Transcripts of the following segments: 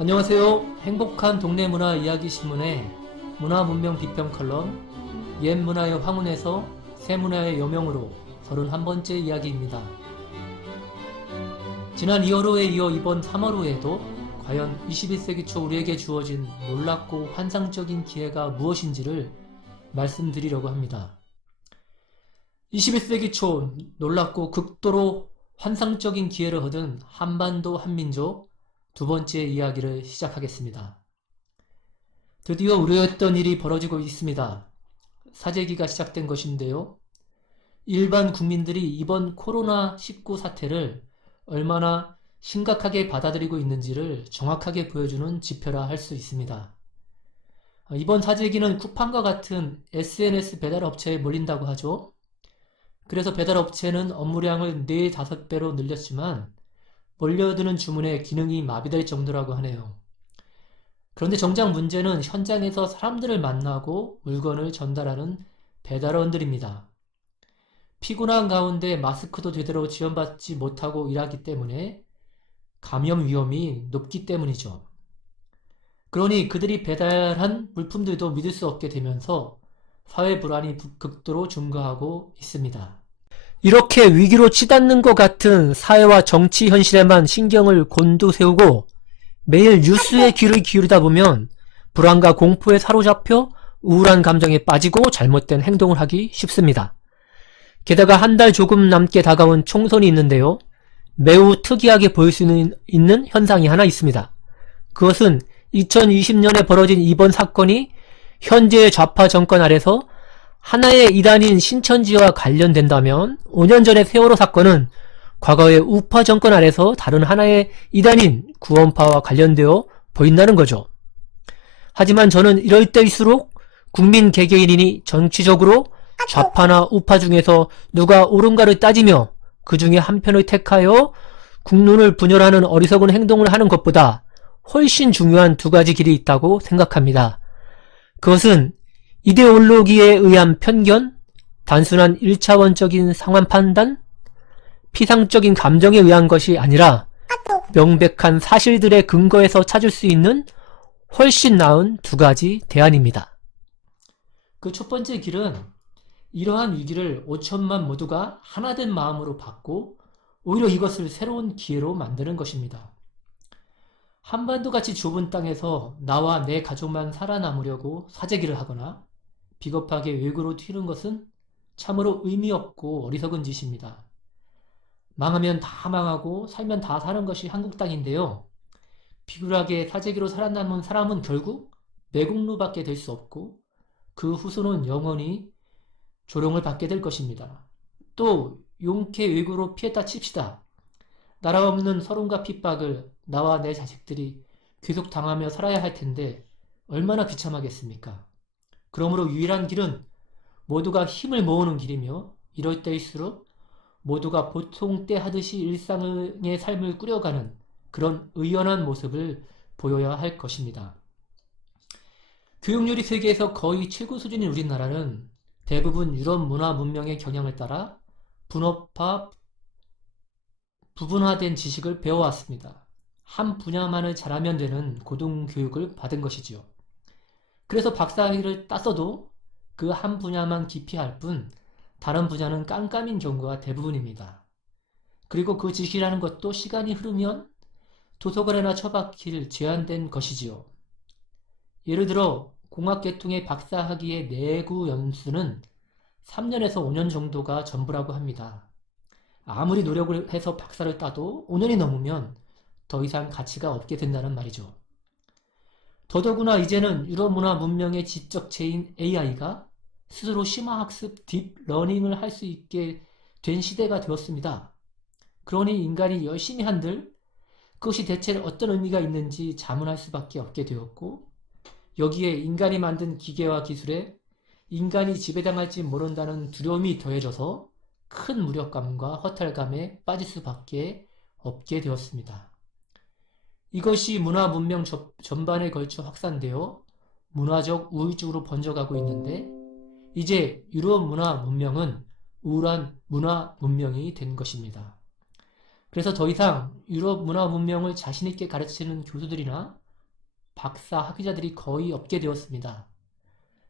안녕하세요. 행복한 동네 문화 이야기 신문의 문화 문명 비평 컬럼 옛 문화의 황혼에서 새 문화의 여명으로 31번째 이야기입니다. 지난 2월호에 이어 이번 3월호에도 과연 21세기 초 우리에게 주어진 놀랍고 환상적인 기회가 무엇인지를 말씀드리려고 합니다. 21세기 초 놀랍고 극도로 환상적인 기회를 얻은 한반도 한민족 두 번째 이야기를 시작하겠습니다. 드디어 우려했던 일이 벌어지고 있습니다. 사재기가 시작된 것인데요. 일반 국민들이 이번 코로나19 사태를 얼마나 심각하게 받아들이고 있는지를 정확하게 보여주는 지표라 할 수 있습니다. 이번 사재기는 쿠팡과 같은 SNS 배달 업체에 몰린다고 하죠. 그래서 배달 업체는 업무량을 4, 5배로 늘렸지만 몰려드는 주문에 기능이 마비될 정도라고 하네요. 그런데 정작 문제는 현장에서 사람들을 만나고 물건을 전달하는 배달원들입니다. 피곤한 가운데 마스크도 제대로 지원받지 못하고 일하기 때문에 감염 위험이 높기 때문이죠. 그러니 그들이 배달한 물품들도 믿을 수 없게 되면서 사회 불안이 극도로 증가하고 있습니다. 이렇게 위기로 치닫는 것 같은 사회와 정치 현실에만 신경을 곤두세우고 매일 뉴스에 귀를 기울이다 보면 불안과 공포에 사로잡혀 우울한 감정에 빠지고 잘못된 행동을 하기 쉽습니다. 게다가 한 달 조금 남게 다가온 총선이 있는데요. 매우 특이하게 보일 수 있는, 현상이 하나 있습니다. 그것은 2020년에 벌어진 이번 사건이 현재의 좌파 정권 아래서 하나의 이단인 신천지와 관련된다면 5년 전의 세월호 사건은 과거의 우파 정권 아래서 다른 하나의 이단인 구원파와 관련되어 보인다는 거죠. 하지만 저는 이럴 때일수록 국민 개개인이 정치적으로 좌파나 우파 중에서 누가 옳은가를 따지며 그 중에 한 편을 택하여 국론을 분열하는 어리석은 행동을 하는 것보다 훨씬 중요한 두 가지 길이 있다고 생각합니다. 그것은 이데올로기에 의한 편견, 단순한 1차원적인 상황 판단, 피상적인 감정에 의한 것이 아니라 명백한 사실들의 근거에서 찾을 수 있는 훨씬 나은 두 가지 대안입니다. 그 첫 번째 길은 이러한 위기를 5천만 모두가 하나된 마음으로 받고 오히려 이것을 새로운 기회로 만드는 것입니다. 한반도 같이 좁은 땅에서 나와 내 가족만 살아남으려고 사재기를 하거나 비겁하게 외구로 튀는 것은 참으로 의미 없고 어리석은 짓입니다. 망하면 다 망하고 살면 다 사는 것이 한국 땅인데요. 비굴하게 사재기로 살아남은 사람은 결국 매국노밖에 될 수 없고 그 후손은 영원히 조롱을 받게 될 것입니다. 또 용케 외구로 피했다 칩시다. 나라 없는 서름과 핍박을 나와 내 자식들이 계속 당하며 살아야 할 텐데 얼마나 비참하겠습니까? 그러므로 유일한 길은 모두가 힘을 모으는 길이며 이럴 때일수록 모두가 보통 때 하듯이 일상의 삶을 꾸려가는 그런 의연한 모습을 보여야 할 것입니다. 교육률이 세계에서 거의 최고 수준인 우리나라는 대부분 유럽 문화 문명의 경향을 따라 분업화, 부분화된 지식을 배워왔습니다. 한 분야만을 잘하면 되는 고등교육을 받은 것이지요. 그래서 박사학위를 땄어도 그 한 분야만 깊이 할뿐 다른 분야는 깜깜인 경우가 대부분입니다. 그리고 그 지식이라는 것도 시간이 흐르면 도서관에나 처박힐 제한된 것이지요. 예를 들어 공학계통의 박사학위의 내구 연수는 3년에서 5년 정도가 전부라고 합니다. 아무리 노력을 해서 박사를 따도 5년이 넘으면 더 이상 가치가 없게 된다는 말이죠. 더더구나 이제는 유럽 문화 문명의 지적체인 AI가 스스로 심화학습, 딥러닝을 할 수 있게 된 시대가 되었습니다. 그러니 인간이 열심히 한들 그것이 대체 어떤 의미가 있는지 자문할 수밖에 없게 되었고 여기에 인간이 만든 기계와 기술에 인간이 지배당할지 모른다는 두려움이 더해져서 큰 무력감과 허탈감에 빠질 수밖에 없게 되었습니다. 이것이 문화 문명 전반에 걸쳐 확산되어 문화적 우울증으로 번져가고 있는데 이제 유럽 문화 문명은 우울한 문화 문명이 된 것입니다. 그래서 더 이상 유럽 문화 문명을 자신있게 가르치는 교수들이나 박사, 학위자들이 거의 없게 되었습니다.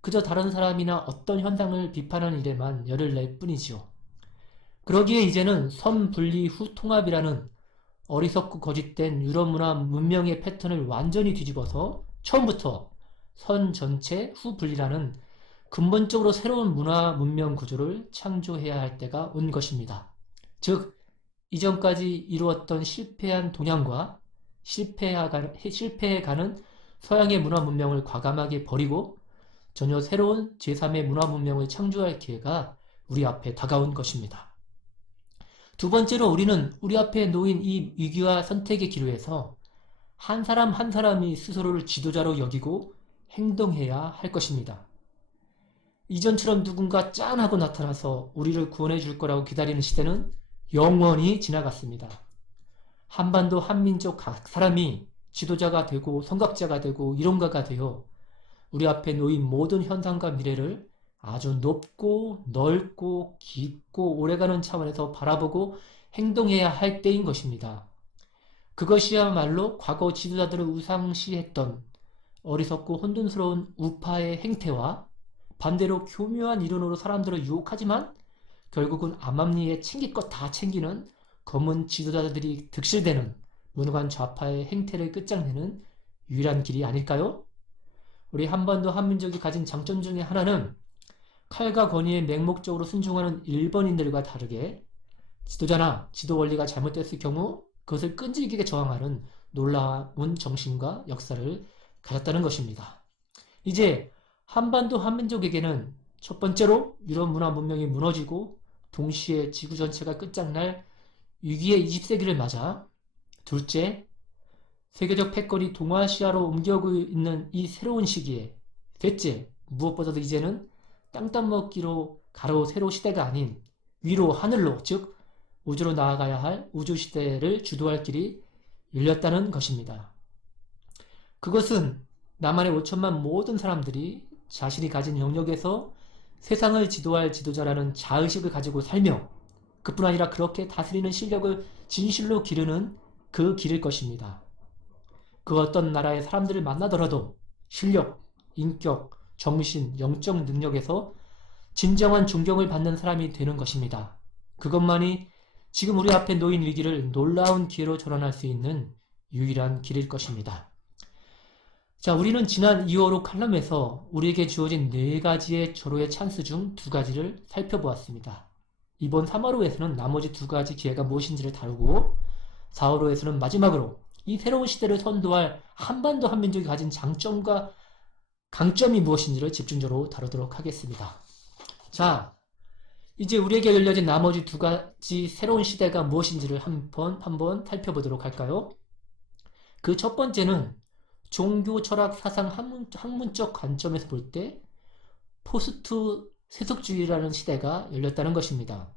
그저 다른 사람이나 어떤 현상을 비판하는 일에만 열을 낼 뿐이지요. 그러기에 이제는 선분리 후 통합이라는 어리석고 거짓된 유럽 문화 문명의 패턴을 완전히 뒤집어서 처음부터 선 전체 후 분리라는 근본적으로 새로운 문화 문명 구조를 창조해야 할 때가 온 것입니다. 즉, 이전까지 이루었던 실패한 동양과 실패해가는 서양의 문화 문명을 과감하게 버리고 전혀 새로운 제3의 문화 문명을 창조할 기회가 우리 앞에 다가온 것입니다. 두 번째로 우리는 우리 앞에 놓인 이 위기와 선택의 기로에서 한 사람 한 사람이 스스로를 지도자로 여기고 행동해야 할 것입니다. 이전처럼 누군가 짠 하고 나타나서 우리를 구원해 줄 거라고 기다리는 시대는 영원히 지나갔습니다. 한반도 한민족 각 사람이 지도자가 되고 성각자가 되고 이론가가 되어 우리 앞에 놓인 모든 현상과 미래를 아주 높고 넓고 깊고 오래가는 차원에서 바라보고 행동해야 할 때인 것입니다. 그것이야말로 과거 지도자들을 우상시했던 어리석고 혼돈스러운 우파의 행태와 반대로 교묘한 이론으로 사람들을 유혹하지만 결국은 암암리에 챙길 것 다 챙기는 검은 지도자들이 득실되는 문화관 좌파의 행태를 끝장내는 유일한 길이 아닐까요? 우리 한반도 한민족이 가진 장점 중에 하나는 칼과 권위에 맹목적으로 순종하는 일본인들과 다르게 지도자나 지도 원리가 잘못됐을 경우 그것을 끈질기게 저항하는 놀라운 정신과 역사를 가졌다는 것입니다. 이제 한반도 한민족에게는 첫 번째로 유럽 문화 문명이 무너지고 동시에 지구 전체가 끝장날 위기의 20세기를 맞아 둘째, 세계적 패권이 동아시아로 옮겨오고 있는 이 새로운 시기에 셋째, 무엇보다도 이제는 땅땅 먹기로 가로 세로 시대가 아닌 위로 하늘로 즉 우주로 나아가야 할 우주 시대를 주도할 길이 열렸다는 것입니다. 그것은 나만의 5천만 모든 사람들이 자신이 가진 영역에서 세상을 지도할 지도자라는 자의식을 가지고 살며 그뿐 아니라 그렇게 다스리는 실력을 진실로 기르는 그 길일 것입니다. 그 어떤 나라의 사람들을 만나더라도 실력, 인격, 정신, 영적 능력에서 진정한 존경을 받는 사람이 되는 것입니다. 그것만이 지금 우리 앞에 놓인 위기를 놀라운 기회로 전환할 수 있는 유일한 길일 것입니다. 자, 우리는 지난 2호로 칼럼에서 우리에게 주어진 네 가지의 절호의 찬스 중 두 가지를 살펴보았습니다. 이번 3화로에서는 나머지 두 가지 기회가 무엇인지를 다루고 4화로에서는 마지막으로 이 새로운 시대를 선도할 한반도 한민족이 가진 장점과 강점이 무엇인지를 집중적으로 다루도록 하겠습니다. 자, 이제 우리에게 열려진 나머지 두 가지 새로운 시대가 무엇인지를 한번 한번 살펴보도록 할까요? 그 첫 번째는 종교 철학 사상 학문, 학문 적 관점에서 볼 때 포스트 세속주의라는 시대가 열렸다는 것입니다.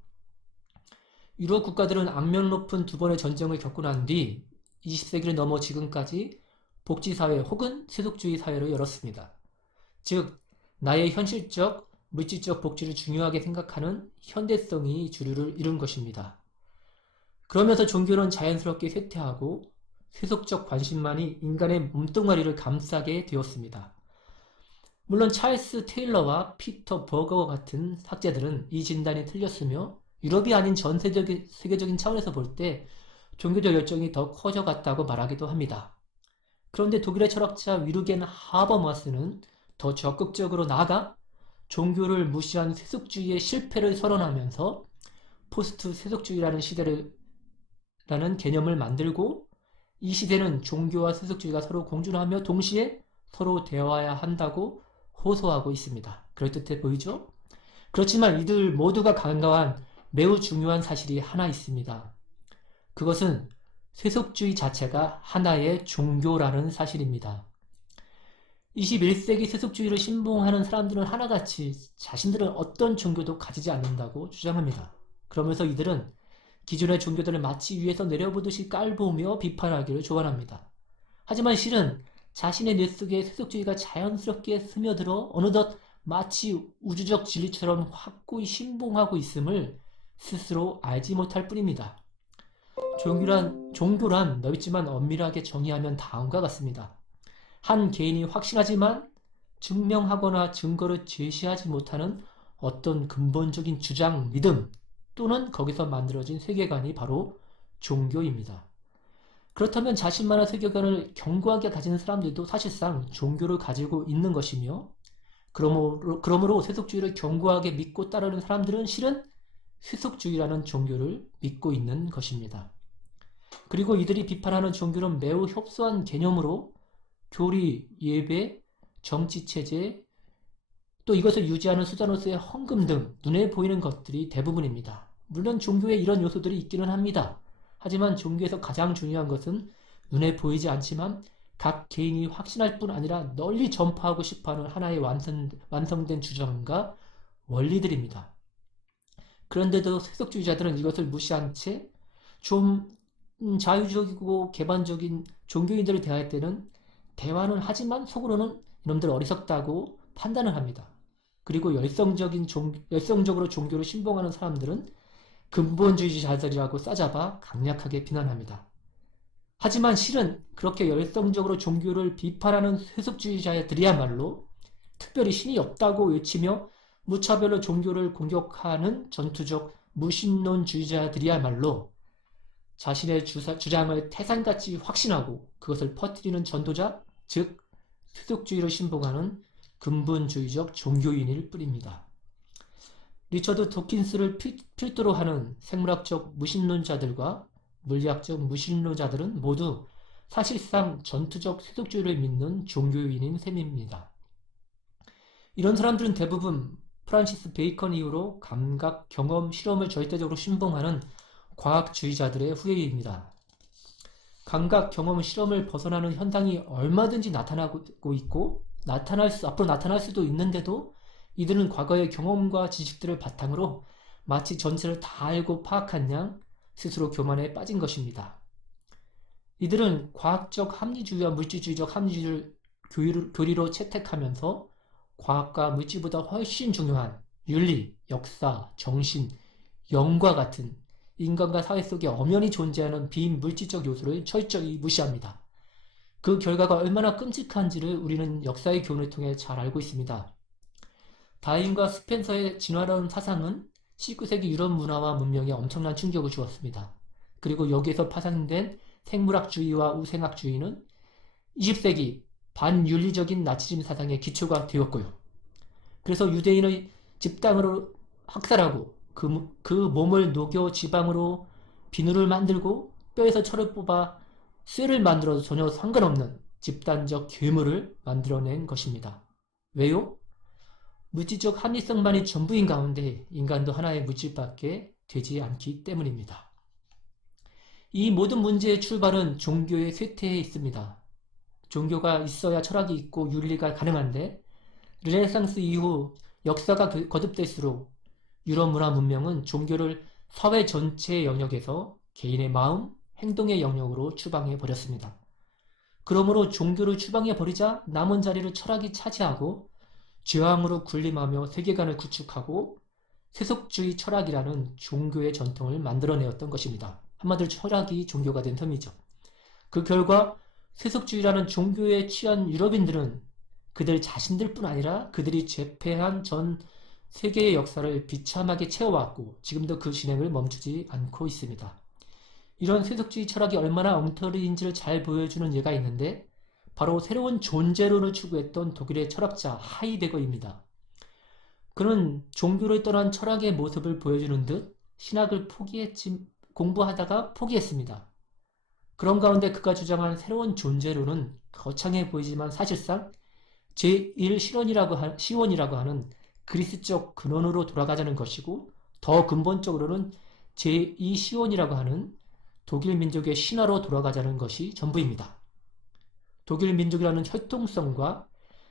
유럽 국가들은 악명 높은 두 번의 전쟁을 겪고 난 뒤 20세기를 넘어 지금까지 복지사회 혹은 세속주의 사회로 열었습니다. 즉, 나의 현실적, 물질적 복지를 중요하게 생각하는 현대성이 주류를 이룬 것입니다. 그러면서 종교는 자연스럽게 쇠퇴하고 세속적 관심만이 인간의 몸뚱아리를 감싸게 되었습니다. 물론 찰스 테일러와 피터 버거와 같은 학자들은 이 진단이 틀렸으며 유럽이 아닌 전 세계적인, 세계적인 차원에서 볼 때 종교적 열정이 더 커져갔다고 말하기도 합니다. 그런데 독일의 철학자 위르겐 하버마스는 더 적극적으로 나아가 종교를 무시한 세속주의의 실패를 선언하면서 포스트 세속주의라는 시대를 라는 개념을 만들고 이 시대는 종교와 세속주의가 서로 공존하며 동시에 서로 대화해야 한다고 호소하고 있습니다. 그럴듯해 보이죠? 그렇지만 이들 모두가 간과한 매우 중요한 사실이 하나 있습니다. 그것은 세속주의 자체가 하나의 종교라는 사실입니다. 21세기 세속주의를 신봉하는 사람들은 하나같이 자신들은 어떤 종교도 가지지 않는다고 주장합니다. 그러면서 이들은 기존의 종교들을 마치 위에서 내려보듯이 깔보며 비판하기를 조언합니다. 하지만 실은 자신의 뇌 속에 세속주의가 자연스럽게 스며들어 어느덧 마치 우주적 진리처럼 확고히 신봉하고 있음을 스스로 알지 못할 뿐입니다. 종교란, 종교란 넓지만 엄밀하게 정의하면 다음과 같습니다. 한 개인이 확신하지만 증명하거나 증거를 제시하지 못하는 어떤 근본적인 주장, 믿음 또는 거기서 만들어진 세계관이 바로 종교입니다. 그렇다면 자신만의 세계관을 견고하게 가지는 사람들도 사실상 종교를 가지고 있는 것이며 그러므로, 그러므로 세속주의를 견고하게 믿고 따르는 사람들은 실은 세속주의라는 종교를 믿고 있는 것입니다. 그리고 이들이 비판하는 종교는 매우 협소한 개념으로 교리, 예배, 정치체제, 또 이것을 유지하는 수단으로서의 헌금 등 눈에 보이는 것들이 대부분입니다. 물론 종교에 이런 요소들이 있기는 합니다. 하지만 종교에서 가장 중요한 것은 눈에 보이지 않지만 각 개인이 확신할 뿐 아니라 널리 전파하고 싶어하는 하나의 완성, 완성된 주장과 원리들입니다. 그런데도 세속주의자들은 이것을 무시한 채 좀 자유적이고 개방적인 종교인들을 대할 때는 대화는 하지만 속으로는 이놈들 어리석다고 판단을 합니다. 그리고 열성적인 종, 열성적으로 종교를 신봉하는 사람들은 근본주의자들이라고 싸잡아 강력하게 비난합니다. 하지만 실은 그렇게 열성적으로 종교를 비판하는 세속주의자들이야말로 특별히 신이 없다고 외치며 무차별로 종교를 공격하는 전투적 무신론주의자들이야말로 자신의 주사, 주장을 태산같이 확신하고 그것을 퍼뜨리는 전도자, 즉 세속주의를 신봉하는 근본주의적 종교인일 뿐입니다. 리처드 도킨스를 필, 필두로 하는 생물학적 무신론자들과 물리학적 무신론자들은 모두 사실상 전투적 세속주의를 믿는 종교인인 셈입니다. 이런 사람들은 대부분 프란시스 베이컨 이후로 감각, 경험, 실험을 절대적으로 신봉하는 과학주의자들의 후예입니다. 감각, 경험, 실험을 벗어나는 현상이 얼마든지 나타나고 있고 나타날 수, 앞으로 나타날 수도 있는데도 이들은 과거의 경험과 지식들을 바탕으로 마치 전체를 다 알고 파악한 양 스스로 교만에 빠진 것입니다. 이들은 과학적 합리주의와 물질주의적 합리주의를 교리로 채택하면서 과학과 물질보다 훨씬 중요한 윤리, 역사, 정신, 영과 같은 인간과 사회 속에 엄연히 존재하는 비물질적 요소를 철저히 무시합니다. 그 결과가 얼마나 끔찍한지를 우리는 역사의 교훈을 통해 잘 알고 있습니다. 다윈과 스펜서의 진화론 사상은 19세기 유럽 문화와 문명에 엄청난 충격을 주었습니다. 그리고 여기에서 파생된 생물학주의와 우생학주의는 20세기 반윤리적인 나치즘 사상의 기초가 되었고요. 그래서 유대인의 집단으로 학살하고 그, 그 몸을 녹여 지방으로 비누를 만들고 뼈에서 철을 뽑아 쇠를 만들어도 전혀 상관없는 집단적 괴물을 만들어낸 것입니다. 왜요? 물질적 합리성만이 전부인 가운데 인간도 하나의 물질밖에 되지 않기 때문입니다. 이 모든 문제의 출발은 종교의 쇠퇴에 있습니다. 종교가 있어야 철학이 있고 윤리가 가능한데 르네상스 이후 역사가 그 거듭될수록 유럽 문화 문명은 종교를 사회 전체의 영역에서 개인의 마음, 행동의 영역으로 추방해 버렸습니다. 그러므로 종교를 추방해 버리자 남은 자리를 철학이 차지하고 죄왕으로 군림하며 세계관을 구축하고 세속주의 철학이라는 종교의 전통을 만들어내었던 것입니다. 한마디로 철학이 종교가 된 셈이죠. 그 결과 세속주의라는 종교에 취한 유럽인들은 그들 자신들뿐 아니라 그들이 제패한 전 세계의 역사를 비참하게 채워왔고 지금도 그 진행을 멈추지 않고 있습니다. 이런 세속주의 철학이 얼마나 엉터리인지를 잘 보여주는 예가 있는데 바로 새로운 존재론을 추구했던 독일의 철학자 하이데거입니다. 그는 종교를 떠난 철학의 모습을 보여주는 듯 신학을 포기했지 공부하다가 포기했습니다. 그런 가운데 그가 주장한 새로운 존재론은 거창해 보이지만 사실상 제1실원이라고 하, 시원이라고 하는 그리스적 근원으로 돌아가자는 것이고 더 근본적으로는 제2시원이라고 하는 독일 민족의 신화로 돌아가자는 것이 전부입니다. 독일 민족이라는 혈통성과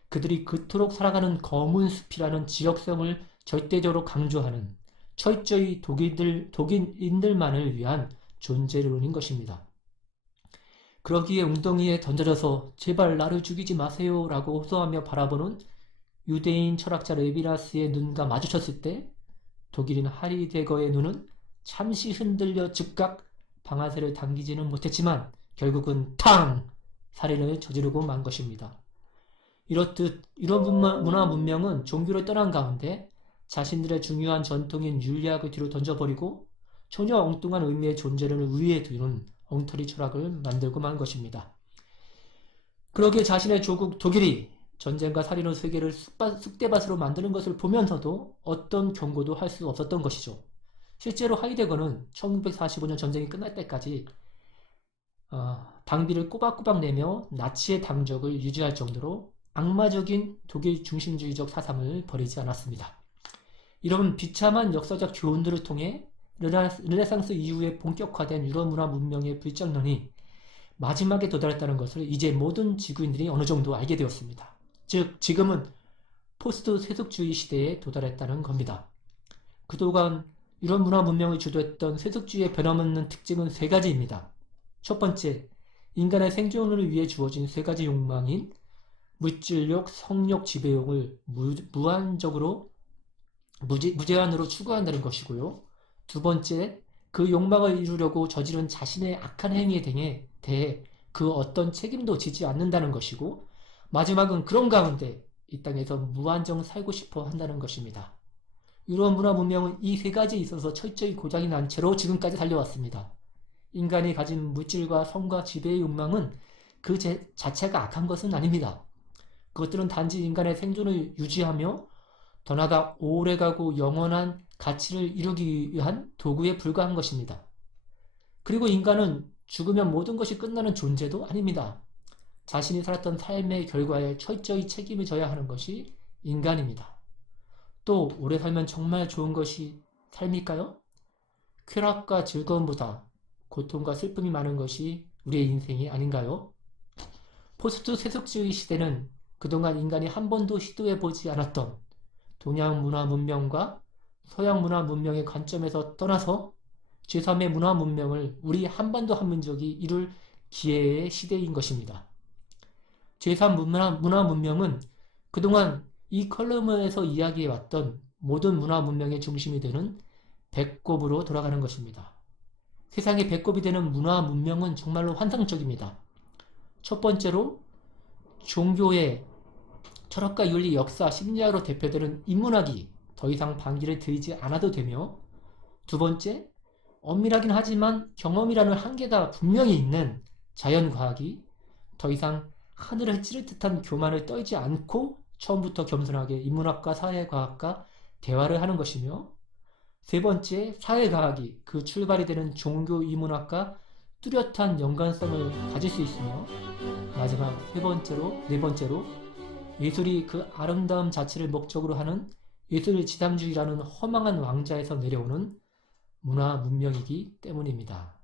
그들이 그토록 살아가는 검은 숲이라는 지역성을 절대적으로 강조하는 철저히 독일들, 독일인들만을 위한 존재론인 것입니다. 그러기에 웅덩이에 던져져서 제발 나를 죽이지 마세요 라고 호소하며 바라보는 유대인 철학자 레비라스의 눈과 마주쳤을 때 독일인 하리데거의 눈은 잠시 흔들려 즉각 방아쇠를 당기지는 못했지만 결국은 탕! 살인을 저지르고 만 것입니다. 이렇듯 이런 문화, 문명은 종교를 떠난 가운데 자신들의 중요한 전통인 윤리학을 뒤로 던져버리고 전혀 엉뚱한 의미의 존재를 위에 두는 엉터리 철학을 만들고 만 것입니다. 그러기에 자신의 조국 독일이 전쟁과 살인의 세계를 쑥대밭으로 만드는 것을 보면서도 어떤 경고도 할 수 없었던 것이죠. 실제로 하이데거는 1945년 전쟁이 끝날 때까지 어, 방비를 꼬박꼬박 내며 나치의 당적을 유지할 정도로 악마적인 독일 중심주의적 사상을 버리지 않았습니다. 이런 비참한 역사적 교훈들을 통해 르네- 르네상스 이후에 본격화된 유럽 문화 문명의 불장론이 마지막에 도달했다는 것을 이제 모든 지구인들이 어느 정도 알게 되었습니다. 즉, 지금은 포스트 세속주의 시대에 도달했다는 겁니다. 그동안 유럽 문화 문명을 주도했던 세속주의의 변함없는 특징은 세 가지입니다. 첫 번째, 인간의 생존을 위해 주어진 세 가지 욕망인 물질욕, 성욕, 지배욕을 무, 무한적으로 무제, 무제한으로 추구한다는 것이고요. 두 번째, 그 욕망을 이루려고 저지른 자신의 악한 행위에 대해 그 어떤 책임도 지지 않는다는 것이고, 마지막은 그런 가운데 이 땅에서 무한정 살고 싶어 한다는 것입니다. 유럽 문화 문명은 이 세 가지에 있어서 철저히 고장이 난 채로 지금까지 달려왔습니다. 인간이 가진 물질과 성과 지배의 욕망은 그 제- 자체가 악한 것은 아닙니다. 그것들은 단지 인간의 생존을 유지하며 더 나아가 오래가고 영원한 가치를 이루기 위한 도구에 불과한 것입니다. 그리고 인간은 죽으면 모든 것이 끝나는 존재도 아닙니다. 자신이 살았던 삶의 결과에 철저히 책임을 져야 하는 것이 인간입니다. 또 오래 살면 정말 좋은 것이 삶일까요? 쾌락과 즐거움보다 고통과 슬픔이 많은 것이 우리의 인생이 아닌가요? 포스트 세속주의 시대는 그동안 인간이 한 번도 시도해 보지 않았던 동양 문화 문명과 서양 문화 문명의 관점에서 떠나서 제3의 문화 문명을 우리 한반도 한민족이 이룰 기회의 시대인 것입니다. 제3 문화, 문화 문명은 그동안 이 컬럼에서 이야기해왔던 모든 문화 문명의 중심이 되는 배꼽으로 돌아가는 것입니다. 세상의 배꼽이 되는 문화 문명은 정말로 환상적입니다. 첫 번째로 종교의 철학과 윤리, 역사, 심리학으로 대표되는 인문학이 더 이상 반기를 들이지 않아도 되며 두 번째, 엄밀하긴 하지만 경험이라는 한계가 분명히 있는 자연과학이 더 이상 하늘을 찌를 듯한 교만을 떨지 않고 처음부터 겸손하게 인문학과 사회과학과 대화를 하는 것이며 세 번째, 사회과학이 그 출발이 되는 종교 인문학과 뚜렷한 연관성을 가질 수 있으며 마지막 세 번째로 네 번째로 예술이 그 아름다움 자체를 목적으로 하는 예술 지상주의라는 허망한 왕자에서 내려오는 문화 문명이기 때문입니다.